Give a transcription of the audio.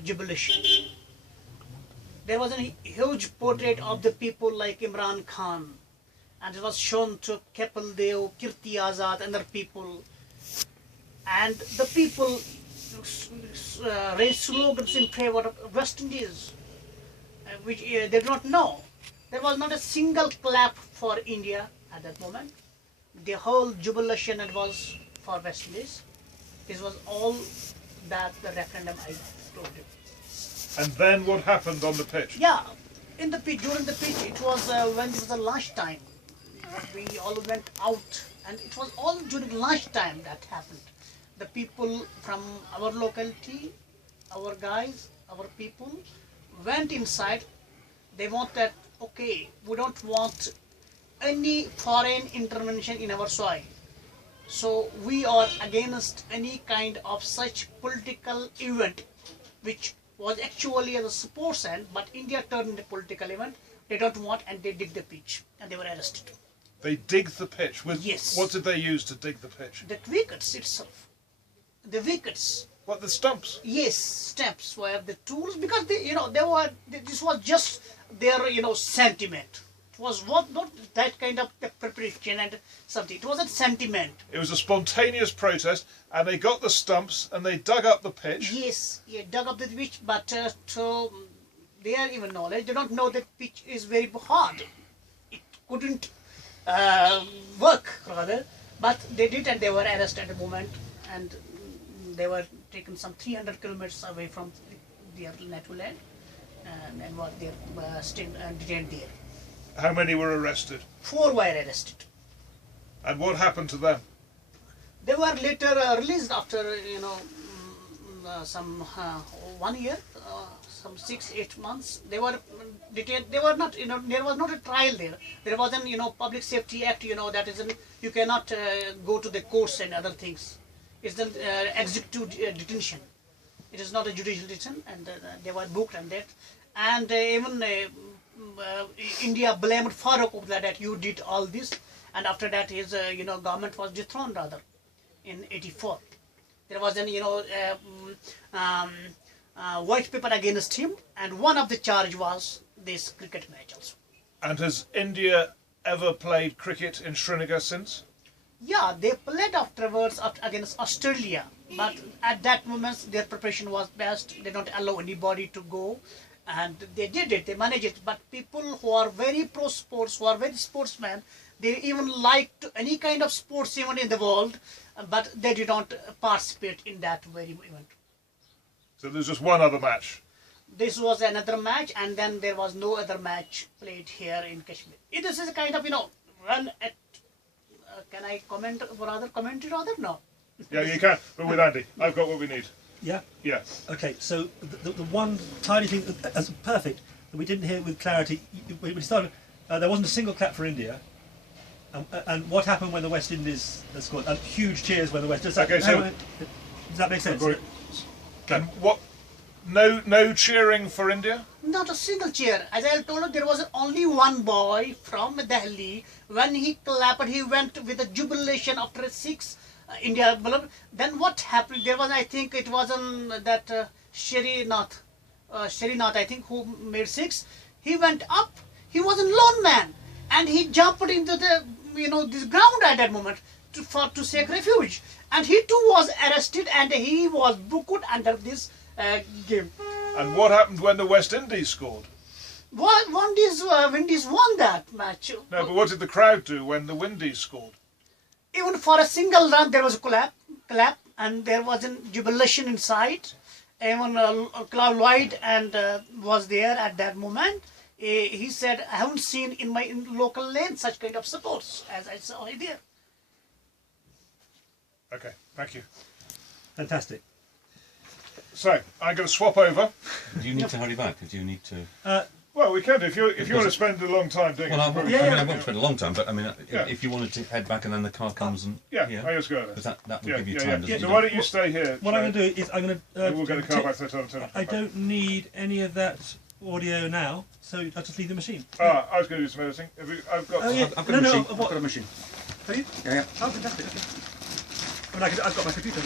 jubilation. There was a huge portrait of the people like Imran Khan, and it was shown to Kapil Dev, Kirti Azad, and other people. And the people raised slogans in favor of West Indies, which they do not know. There was not a single clap for India at that moment. The whole jubilation was for West Indies. This was all that the referendum I told you. And then what happened on the pitch? Yeah, in the pitch, during the pitch, it was when it was the lunch time. We all went out, and it was all during lunch time that happened. The people from our locality, our guys, our people went inside. They wanted, okay, we don't want any foreign intervention in our soil. So we are against any kind of such political event, which was actually as a sports end, but India turned into a political event. They don't want, and they dig the pitch, and they were arrested. They dig the pitch? With, yes. What did they use to dig the pitch? The wickets itself. The wickets. What, the stumps? Yes, stumps were the tools, because they, this was just their, sentiment. It was not that kind of preparation and something. It was a sentiment. It was a spontaneous protest, and they got the stumps and they dug up the pitch. Yes, dug up the pitch, but to their even knowledge, they don't know that pitch is very hard. It couldn't work rather, but they did, and they were arrested at the moment, and they were taken some 300 kilometers away from their native land, and were there still detained there. How many were arrested? 4 were arrested. And what happened to them? They were later released after some 1 year, some 6-8 months. They were detained. They were not, there was not a trial there. There was an Public Safety Act, that is, you cannot go to the courts and other things. It's an executive detention. It is not a judicial detention, and they were booked and that. And even India blamed Farooq Abdullah that you did all this, and after that his government was dethroned rather in '84. There was an white paper against him, and one of the charge was this cricket match also. And has India ever played cricket in Srinagar since? Yeah, they played afterwards against Australia, but at that moment their preparation was best. They don't allow anybody to go, and they did it, they managed it. But people who are very pro sports, who are very sportsmen, they even liked any kind of sports even in the world, but they did not participate in that very event. So there's just one other match? This was another match, and then there was no other match played here in Kashmir. This is a kind of, run at can I comment it rather? No. Yeah, you can, but with Andy. I've got what we need. Yeah? Yeah. Okay, so the one tiny thing, as perfect, that we didn't hear with clarity, when we started, there wasn't a single clap for India. And what happened when the West Indies scored? Huge cheers when the West... Does that make sense? And what? No cheering for India? Not a single cheer. As I told you, there was only one boy from Delhi. When he clapped, he went with a jubilation after 6 India. Then what happened? There was, I think it was that Sherinath, I think, who made 6. He went up. He was a lone man, and he jumped into the this ground at that moment to seek refuge. And he too was arrested, and he was booked under this game. And what happened when the West Indies scored? Windies won that match. No, but what did the crowd do when the Windies scored? Even for a single run, there was a clap, and there was a jubilation inside. Even Clive Lloyd was there at that moment. He said, "I haven't seen in my local lane such kind of supports as I saw here." Okay, thank you. Fantastic. So I'm going to swap over. Do you need to hurry back? Do you need to? Well, we can if you want to spend a long time doing it. I won't spend a long time, but I mean, if you wanted to head back and then the car comes and I just go there. because that would give you time. So why don't you stay here? What I'm going to do is I'm going to. We'll get a car back to the time. I don't need any of that audio now, so I'll just leave the machine. I was going to do some editing. I've got. I've got a machine. I've got a machine. Have you? Yeah. Oh, fantastic. Okay. I mean, I've got my computer.